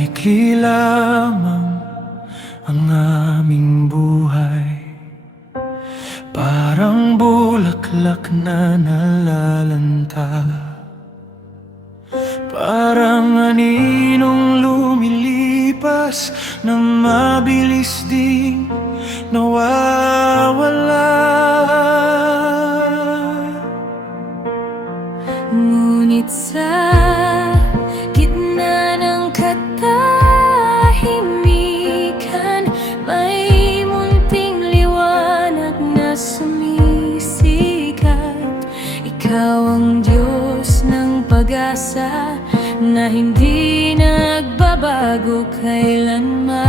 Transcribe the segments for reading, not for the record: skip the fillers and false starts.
Maikli lamang ang aming buhay, parang bulaklak na nalalanta, parang aninong lumilipas na mabilis ding nawawala. Ngunit sa gitna ng katahimikan, may munting liwanag na sumisikat. Ikaw ang Diyos ng pag-asa na hindi nagbabago kailanman.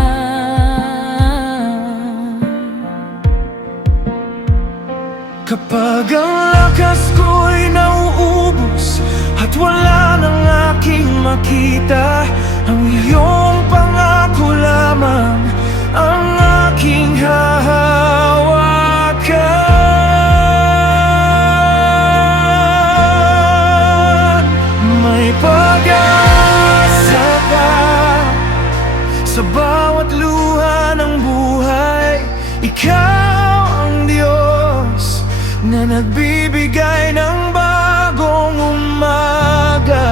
Kapag ang lakas ko'y nauubos at wala nang aking makita, ang iyong pangako lamang ang aking hahawakan. May pag-asa pa sa bawat luha ng buhay. Ikaw ang Diyos na nagbibigay ng bagong umaga.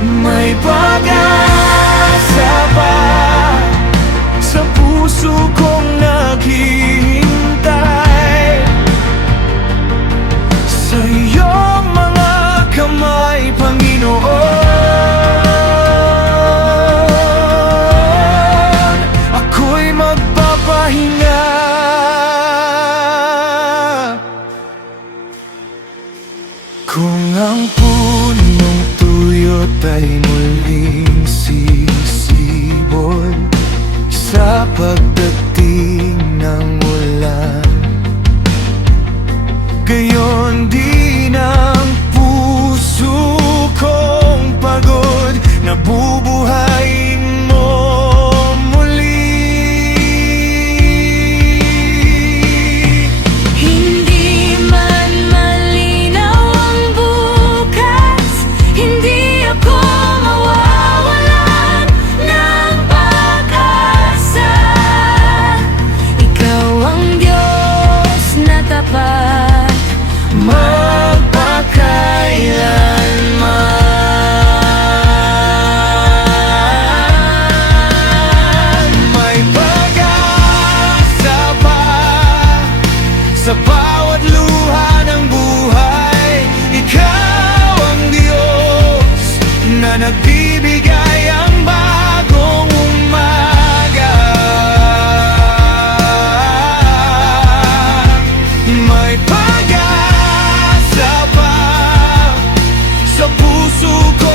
May pag-asa pa sa puso kong naghihintay, sa iyong mga kamay, Panginoon. Ako'y magpapahinga. Kung ang punong tuyot ay muling sisibol sa pagdating ng ulan, gayon din ang puso kong pagod, nabubuhayin mo muli. Hindi man malinaw ang bukas, hindi ako mawawalan ng pag-asa. Ikaw ang Diyos na tapat magpakailanman. May pag-asa pa sa bawat luha ng buhay. Ikaw ang Diyos na nagbibigay ang bagong umaga. May pag-asa pa sa puso ko